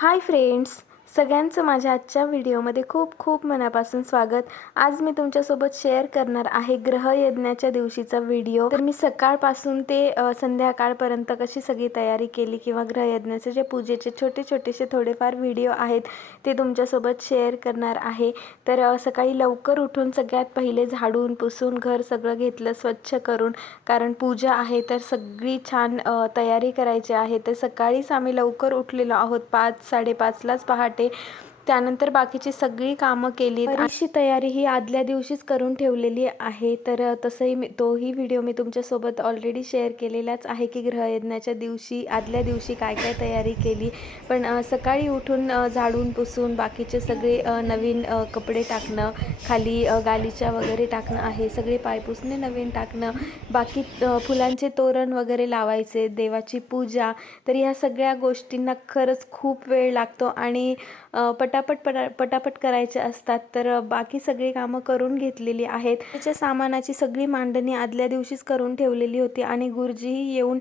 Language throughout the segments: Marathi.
हाय फ्रेंड्स सगळ्यांचं माझ्या आजच्या व्हिडिओमध्ये खूप खूप मनापासून स्वागत. आज मी तुमच्यासोबत शेअर करणार आहे ग्रहयज्ञाच्या दिवशीचा व्हिडिओ. तर मी सकाळपासून ते संध्याकाळपर्यंत कशी सगळी तयारी केली किंवा ग्रहयज्ञाचे जे पूजेचे छोटे छोटेसे थोडेफार व्हिडिओ आहेत ते तुमच्यासोबत शेअर करणार आहे. तर सकाळी लवकर उठून सगळ्यात पहिले झाडून पुसून घर सगळं घेतलं स्वच्छ करून कारण पूजा आहे तर सगळी छान तयारी करायची आहे. तर सकाळीच आम्ही लवकर उठलेलो आहोत पाच साडेपाचलाच पहाट সাথে त्यानंतर बाकीची सगळी कामं केली. बरीचशी तयारी ही आदल्या दिवशीच करून ठेवलेली आहे. तर तसंही मी तोही व्हिडिओ मी तुमच्यासोबत ऑलरेडी शेअर केलेलाच आहे की ग्रहयज्ञाच्या दिवशी आदल्या दिवशी काय काय तयारी केली. पण सकाळी उठून झाडून पुसून बाकीचे सगळे नवीन कपडे टाकणं खाली गालीच्या वगैरे टाकणं आहे सगळे पायपुसणे नवीन टाकणं बाकी फुलांचे तोरण वगैरे लावायचे देवाची पूजा तर ह्या सगळ्या गोष्टींना खरंच खूप वेळ लागतो. आणि पटापट पटा पटापट करायचे असतात तर बाकी सगळी कामं करून घेतलेली आहेत. त्याच्या सामानाची सगळी मांडणी आदल्या दिवशीच करून ठेवलेली होती आणि गुरुजीही येऊन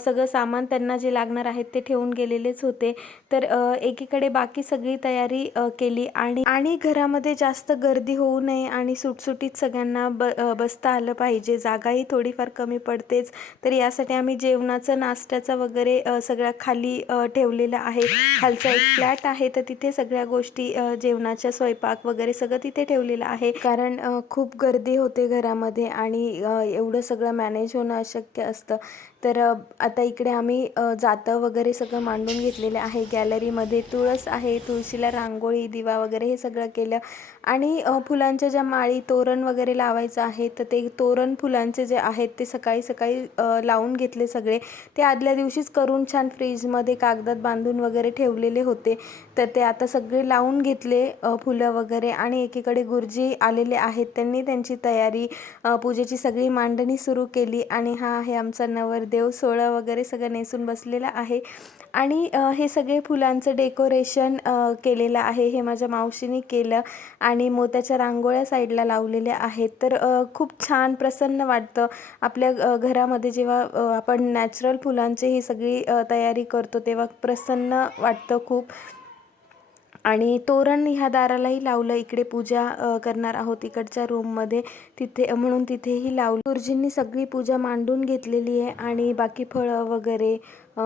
सगळं सामान त्यांना जे लागणार आहेत ते ठेवून गेलेलेच होते. तर एकीकडे बाकी सगळी तयारी केली आणि आणि घरामध्ये जास्त गर्दी होऊ नये आणि सुटसुटीत सगळ्यांना ब बसता आलं पाहिजे. जागाही थोडीफार कमी पडतेच. तर यासाठी आम्ही जेवणाचं नाश्त्याचं वगैरे सगळ्या खाली ठेवलेलं आहे. खालचा एक फ्लॅट आहे तर तिथे सगळ्या गोष्टी जेवणाच्या स्वयंपाक वगैरे सगळं तिथे ठेवलेलं आहे. कारण खूप गर्दी होते घरामध्ये आणि एवढं सगळं मॅनेज होणं अशक्य असतं. तर आता इकडे आम्ही जातं वगैरे सगळं मांडून घेतलेले आहे. गॅलरीमध्ये तुळस आहे तुळशीला रांगोळी दिवा वगैरे हे सगळं केलं. आणि फुलांच्या ज्या माळी तोरण वगैरे लावायचं आहे तर ते तोरण फुलांचे जे आहेत ते सकाळी सकाळी लावून घेतले सगळे. ते आदल्या दिवशीच करून छान फ्रीजमध्ये कागदात बांधून वगैरे ठेवलेले होते. तर ते आता सगळे लावून घेतले फुलं वगैरे आणि एकीकडे गुरुजी आलेले आहेत. त्यांनी त्यांची तयारी पूजेची सगळी मांडणी सुरू केली आणि हा आहे आमचा नवरदेव. देव सोहळा वगैरे सगळं नेसून बसलेला आहे. आणि हे सगळे फुलांचं डेकोरेशन केलेलं आहे. हे माझ्या मावशीने केलं आणि मोत्याच्या रांगोळ्या साईडला लावलेल्या आहेत. तर खूप छान प्रसन्न वाटतं. आपल्या घरामध्ये जेव्हा आपण नॅचरल फुलांची ही सगळी तयारी करतो तेव्हा प्रसन्न वाटतं खूप. आणि तोरण ह्या दारालाही लावलं. इकडे पूजा करणार आहोत इकडच्या रूममध्ये तिथे म्हणून तिथेही लावलं. गुरुजींनी सगळी पूजा मांडून घेतलेली आहे आणि बाकी फळं वगैरे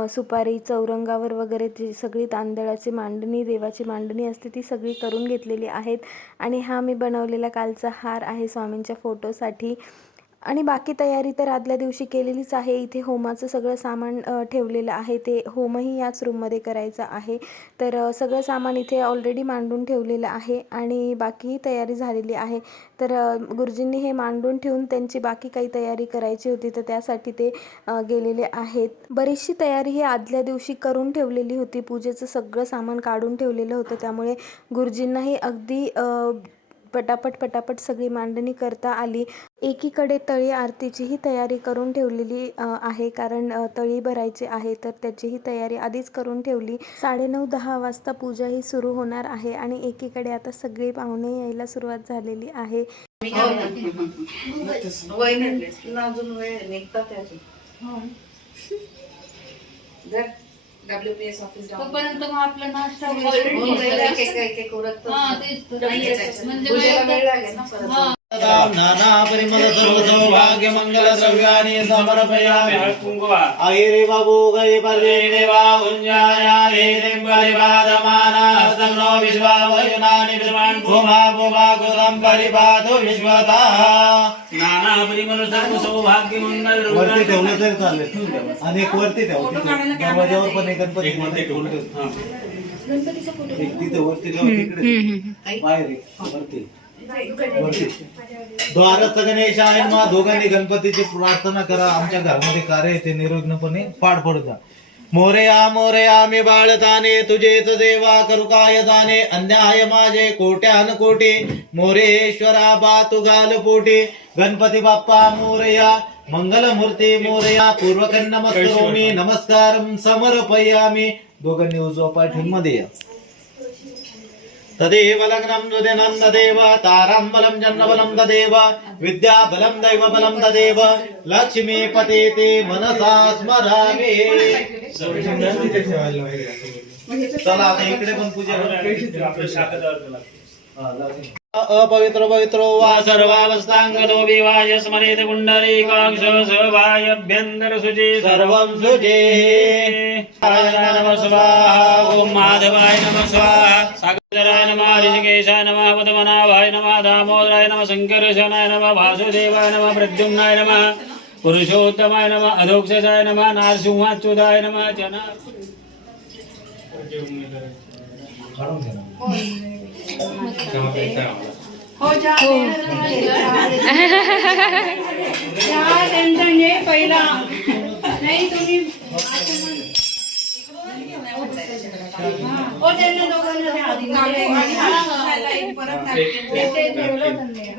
सुपारी चौरंगावर वगैरे ती सगळी तांदळाची मांडणी देवाची मांडणी असते ती सगळी करून घेतलेली आहेत. आणि हा मी बनवलेला कालचा हार आहे स्वामींच्या फोटोसाठी आणि बाकी तयारी तर आदल्या दिवशी केलेलीच आहे. इथे होमाचं सगळं सामान ठेवलेलं आहे. ते होमही याच रूममध्ये करायचं आहे. तर सगळं सामान इथे ऑलरेडी मांडून ठेवलेलं आहे आणि बाकीही तयारी झालेली आहे. तर गुरुजींनी हे मांडून ठेवून त्यांची बाकी काही तयारी करायची होती तर त्यासाठी ते गेलेले आहेत. बरीचशी तयारी ही आदल्या दिवशी करून ठेवलेली होती. पूजेचं सगळं सामान काढून ठेवलेलं होतं. त्यामुळे गुरुजींनाही अगदी पटापट पटापट सगळी मांडणी करता आली. एकीकडे तळी आरतीचीही तयारी करून ठेवलेली आहे. कारण तळी भरायची आहे तर त्याचीही तयारी आधीच करून ठेवली. साडेनऊ दहा वाजता पूजा ही सुरू होणार आहे आणि एकीकडे आता सगळे पाहुणे यायला सुरुवात झालेली आहे. डब्ल्यूपीएस ऑफिस तोपर्यंत मग आपला नाश्ता हो, वगैरे एक उरकतं. हा, तेच तर. म्हणजे पूजेला वेळ-. हा. नाना परिमल सर्व सौभाग्य मंगल द्रव्यानि समर्पयामि अहिरे हेरिं परिपादमाना तन्नो विश्वा वयुनानि विद्वान् भूमा भूमा गुरं परिपातु विश्वता। नाना परिमल सर्व सौभाग्य मंगल वरती ठेवलं तरी चालेल. आणि एक वरती ठेव तिथे दरवाजावर पण एक गणपती एक वरती ठेवलं. एक तिथे वरती ठेव तिकडे बाहेर एक वरती. वरती. द्वारस्थ गणेशाय मा दोघांनी गणपतीची प्रार्थना करा. आमच्या घरामध्ये कार्य ते निर्विघ्नपणे पार पडू द्या. मोरया मोरया मी बाळताने तुझेच देवा करू काय जाणे? अन्याय माझे कोट्यान कोटी. मोरेश्वरा बा तू घाल पोटी. गणपती बाप्पा मोरया. मंगलमूर्ती मोरया. पूर्वकन नमस्कारोमी नमस्कार समर्पयामी. दोघांनी उजवा पाय ठेवून मध्ये या तदेव लग्नं सुदिनं तदेव ताराम्बलं जन्मबलं तदेव विद्याबलं दैवबलं तदेव लक्ष्मीपते ते मनसा स्मरामि। चला आता इकडे पण पूजा अपवित्र पवित्र वा सर्वावस्थांगतो विवाय स्मरेत पुंडरीकाक्ष सहभायभ्यंतर सर्वं सुजे नारायणाय नमः स्वाहा। ओम माधवाय नमः स्वाहा। सागराय नमः ऋषिकेशाय नमः पद्मनाभाय नमः दामोदराय नमः शङ्करशनाय नमः वासुदेवाय नमः प्रद्युम्नाय नमः पुरुषोत्तमाय नमः अधोक्षजाय नमः नारसिंहाच्युताय नमः जना काढून घ्या पहिला नाही तुम्ही हो त्यांना दोघांना द्या आधी. ते- ते ठेवलं त्यांनी.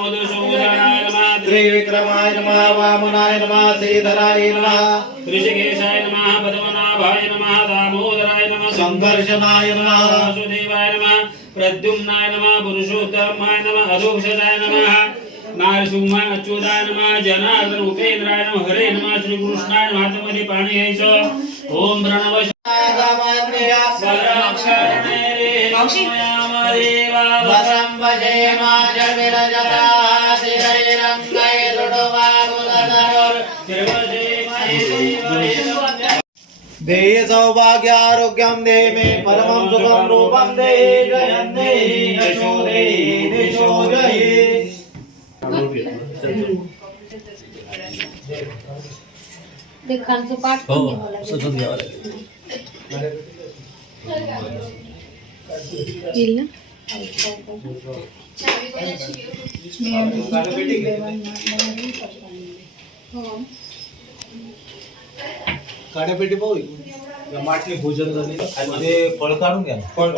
मधुसूदनाय नमः त्रिविक्रमाय नमः वामनाय नमः श्रीधराय नमः ऋषिकेशाय नमः पद्मनाभाय नमः दामोदराय नमः संघर्षणाय नमः वासुदेवाय अच्युताय नमः जनार्दन उपेंद्राय नमः हरे नमः श्री कृष्णाय नमः पाणी घ्यायचं ओम प्रणव भजे देय सौभाग्य आरोग्यम दे मे परमं सुखं रूपं दे जयं दे यशो दे दिशो जये। ते खालचं पाठ पण घ्यावं लागेल. येईल ना? काड्यापेटी पाहू. माटली भोजन झाली आणि ते फळ काढून घ्या फळ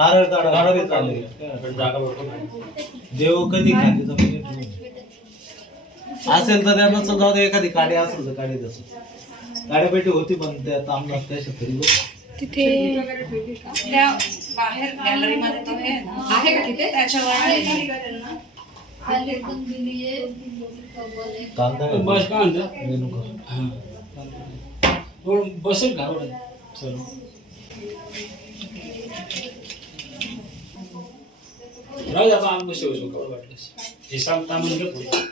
नारळ नारळ चालू देव कधी खाली. असेल तर त्यांना जाऊ दे एखादी काडी असेल तर काडी तसं काड्यापेटी होती पण त्या. तिथे त्या बाहेर गॅलरी मध्ये तो हे ना, आहे का तिथे? त्याच्यावर. बस का. बसेल का? चल. राहू दे आपण बसू बसू कवर वाटलं? हे सांगता म्हणजे पुढे.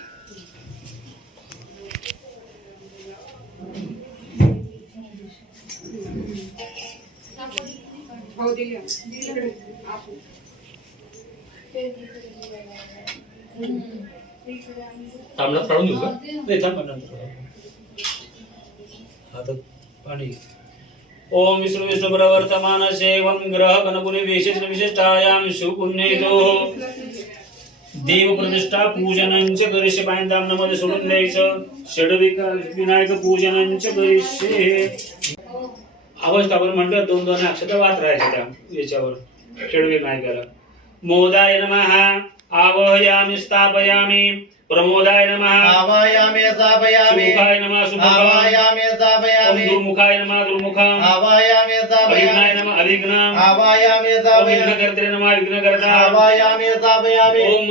थांबला काढून घेऊ का? नाही थांब नंतर हातात पाणी. ओम विष्णु विष्णु प्रवर्तमान सेवम ग्रह गणगुणी विशेष विशिष्टायाम सुपुण्येतो देव प्रतिष्ठा पूजनांच करिष्य पायंदामनामध्ये सोडून द्यायचं षडविकार विनायक पूजनांच करिष्ये। अवस्था आपण म्हणतो दोन दोन अक्षर वाच राहायचं त्या याच्यावर षडविनायकाला मोदाय नमः आवहयामि स्थापयामि। प्रमोदाय नमः। आवायामे स्थापयामि सुमुखाय नमः सुमुखम्। आवायामे स्थापयामि दुर्मुखाय नमः दुर्मुखम्। आवायामे स्थापयामि नमः अभिघ्नम्। आवायामे स्थापयामि विघ्नकर्त्रे नमः विघ्नकर्ता आवायामे स्थापयामि ओम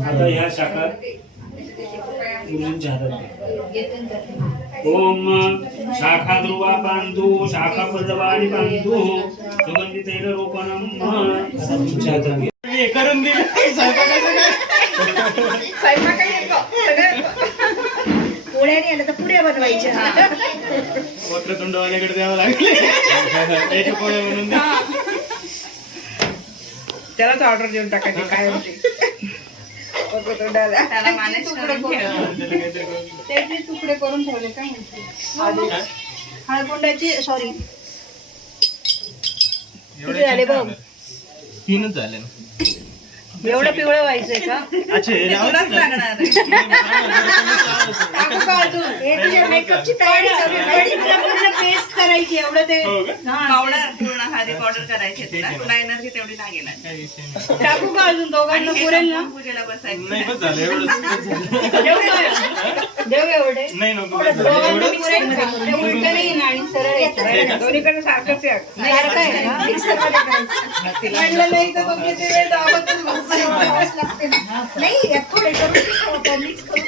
आता ह्या शाखा हातात द्या. ओम शाखा ध्रुवा पांधू शाखा पल्लवानी पांधू सुगंधी तैल रोपणम आता तुमच्या हातात घ्या. हे करून दिलं पोळ्याने आलं तर पुऱ्या बनवायच्या वक्रतुंडवाल्याकडे द्यावं लागले. पोळ्या म्हणून. त्यालाच ऑर्डर देऊन टाकायची काय होते करून ठेवा. त्याचे तुकडे करून ठेवले काय म्हणते? हळकुंडाची सॉरी किती झाले बघ? तीनच झाले ना. एवढं पिवळं व्हायचंय का तुलाच लागणार आहे. टाकू का अजून? हे तुझ्या मेकअपची तयारी चालू आहे. तुला पूर्ण पेस्ट करायची एवढं ते पावडर पूर्ण हळदी पावडर करायची आहे तुला तुला एनर्जी तेवढी लागेल आणि टाकू का अजून दोघांना पुरेल ना पूजेला बसायचं देऊ का? देऊ एवढे दोघांना पुरेल ना? ते उलटं नाही ना आणि सरळ येतं. दोन्हीकडे सारखंच आहे. सारखं आहे ना? म्हणलं नाही तर दाबतच. नाही थोडे करून मिक्स करू.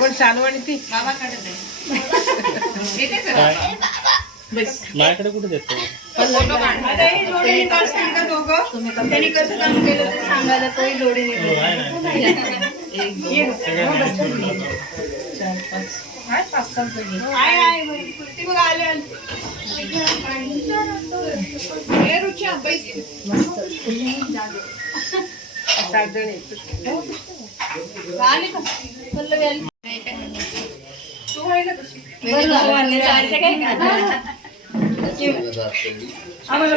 पण सानवणी ती? बाबाकडे दे येते सर. माझ्याकडे कुठे देतो? त्यांनी कसं काम केलं ते सांगायला तोही येतो. आहे, आहे, बघ. ती आले सात तू आहे तशी? आम्हाला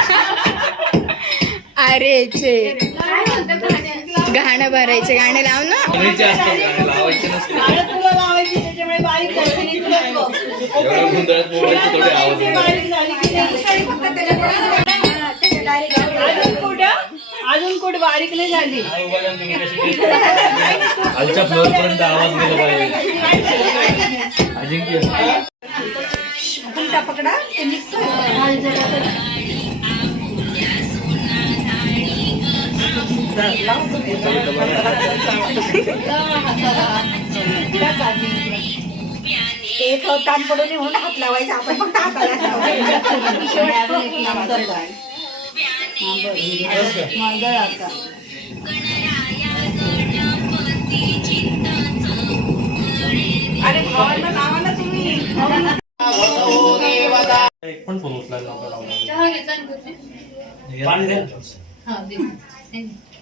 तुला बघ. बारीक झाली की नाही. अजून कुठं? अजून कुठं? बारीक नाही झाली. खालच्या फ्लोअर पर्यंत आवाज गेला पाहिजे. अजिंक्य. उलटा पकडा एक कान पडून म्हणून हात लावायचा आपण फक्त हाताला अरे भावांना लावा ना तुम्ही एक पण फोन उचलायला नव्हता लावला. पाणी द्या. पण एवढंच वाढवे करते.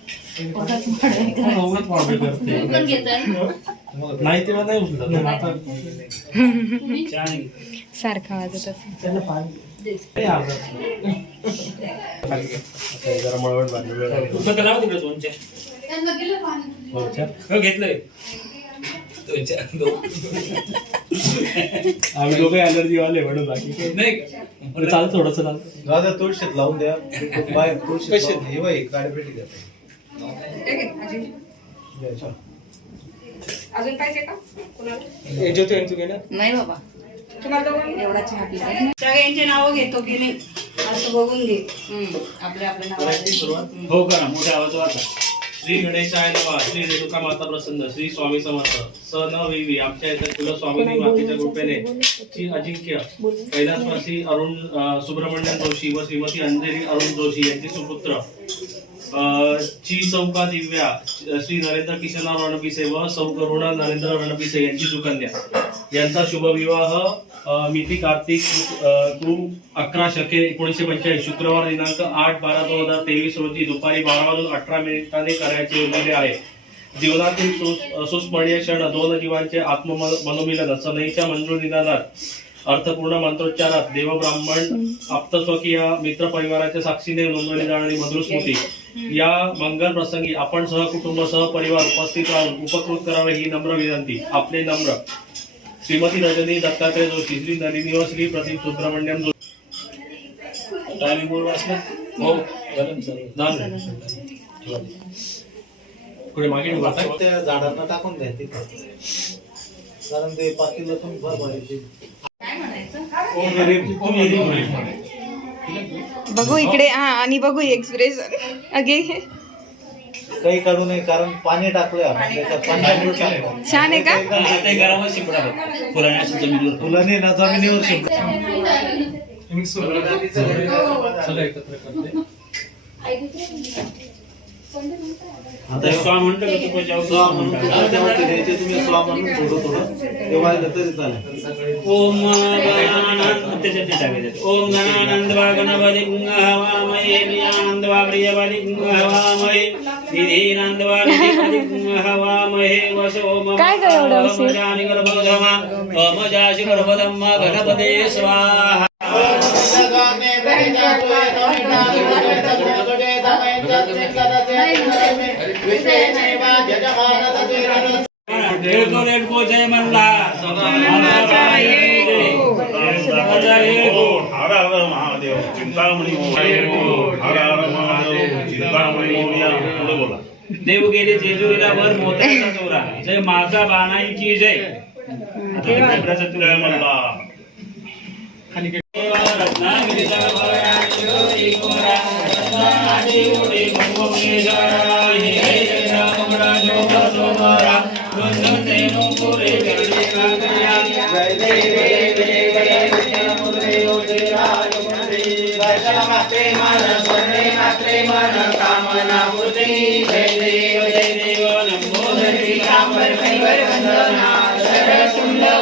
नाही तेव्हा नाही उचलत. सारखा वाजत असेल? हो, घेतलंय. आम्ही दोघे अलर्जी वाले म्हणून बाकी नाही चालतं थोडस चालतं दादा तुळशीत लावून द्या बाहेर तुळशीत हे बाई गाडीपेटी द्या अजून पाहिजे का कुणाला? नाही बाबा. तुम्हाला दोघांना? एवढा चहा पिता सगळ्यांचे नावं घेतो की नाही असं बघून घे. आपले आपले नाव हो करा. मोठ्या आवाज वाचा. श्री गणेशाय नवा. श्री रेणुका माता प्रसन्न श्री स्वामी समर्थ. स न वेवी आमच्या इथं कुल स्वामीनी मातेच्या कृपेने श्री अजिंक्य. कैलासवासी अरुण सुब्रमण्यम जोशी व श्रीमती अंजली अरुण जोशी यांचे सुपुत्र. ची चौका दिव्या श्री नरेंद्र किशनराव रणपिसे व सौ करुणा नरेंद्र रणपिसे यांची सुकन्या. यांचा शुभविवाह मिती कार्तिक तू अकरा शके एकोणीसशे पंचेचाळीस शुक्रवार दिनांक आठ बारा दोन हजार तेवीस रोजी दुपारी बारा वाजून अठरा मिनिटांनी करायचे योजलेले आहे. जीवनातील सुस्मरणीय क्षण दोन जीवांचे आत्म मनोमिलन सनईच्या मंजूर निदानात अर्थपूर्ण मंत्रोच्चारात देवब्राह्मण आप्तस्वकीय मित्र परिवाराच्या साक्षीने नोंदवली जाणारी मधुर स्मृती. या मंगल प्रसंगी आपण सहकुटुंब सहपरिवार उपस्थित राहून उपकृत करावे ही नम्र विनंती. आपले नम्र. श्रीमती रजनी दत्तात्रय जोशी श्री नलिनी व श्री प्रदीप सुब्रमण्यम जोशी. हो. मागे. त्या झाडांना टाकून द्या कारण ते पातीला तुम्ही फार भारी काय बघू इकडे हा आणि बघू एक्सप्रेशन अगे काही काढू नये कारण पाणी टाकलंय आपण त्याच्यात पाण्यामुळे टाकलं. छान आहे का. फुलाने ना जमिनीवर शिंपडा. आता हे स्वाम म्हणतो का तू जाऊ स्वा म्हणून द्यायचे तुम्ही स्वा म्हणून थोडं. थोडं ते वाहिलं तरी चालेल. ओम गणानंद त्याच्यात ते टाकायचं. ओम गणानंद वा गणपती गुंग हवामये नियानंद वा प्रियपती गुंग हवामये निधीनंद वा निधीपती गुंग हवामहे वस ओम काय गं एवढं गर्भोधमा गर्भोधम्मा गणपते स्वाहा. रेडको रेडको जय म्हणला हर हर महादेव चिंतामणी मोरया. हर हर महादेव चिंतामणी मोरया. पुढे बोला देव गेले जेजुरीला वर मोत्याचा चोरा जय माझा बाणाईची जय आता मल्ला खाली भरारी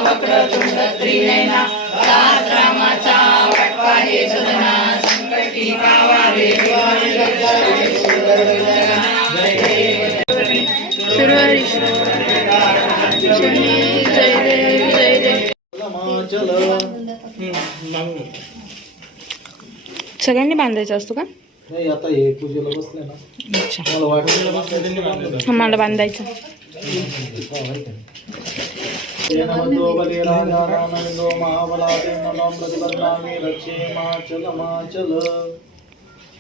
वक्र तुंड त्रिनयना, सगळ्यांनी बांधायचा असतो का? नाही आता हे पूजेला बसले ना. अच्छा. मला बांधायचं. नमो बले राजा रानंदो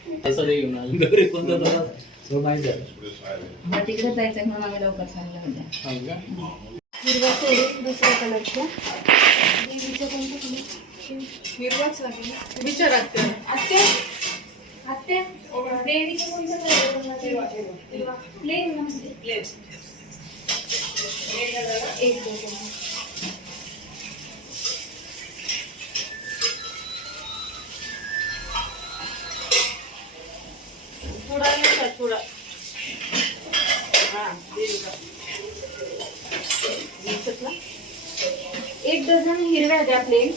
माचल माचल घरी कोणतं जरा तो नाही झालं. तिकडे जायचं म्हणून आम्ही लवकर सांगितलं होतं हिरवा सोडून दुसऱ्या कलरच्या देवीचं कोणतं कलर हिरवाच लागेल. विचारात आत्या? आत्या? कलर प्लेन प्लेन एक दोन थोडा नाही थोडा एक डझन हिरव्या द्या प्लेन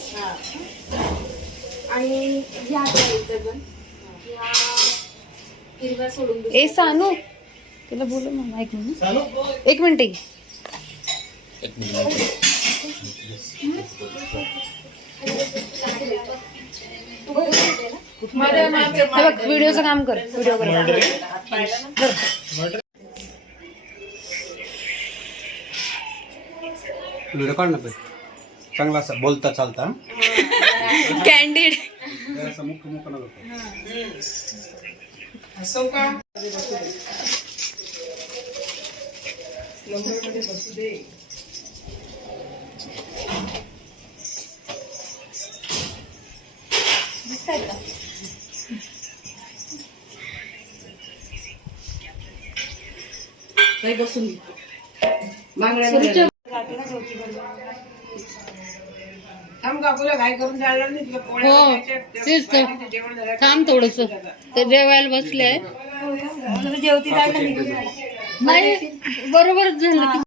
आणि ह्या द्या एक डझन ह्या हिरव्या सोडून ए सानू. तिला बोलू मग एक मिनिट. एक मिनिट बघ व्हिडिओचं काम कर. व्हिडिओ व्हिडिओ काढ ना पण चांगला असा बोलता चालता हं? कॅन्डिड जरासा मुख मुख नको करू. बसून. बांगड्या थांब काकूला घाई करून जायला नाही? तुला पोळ्या हो, तेच तर. बाकीचं जेवण झालं. थांब थोडस. ते जेवायला बसले. जेवती जायला नाही बरोबरच झालं.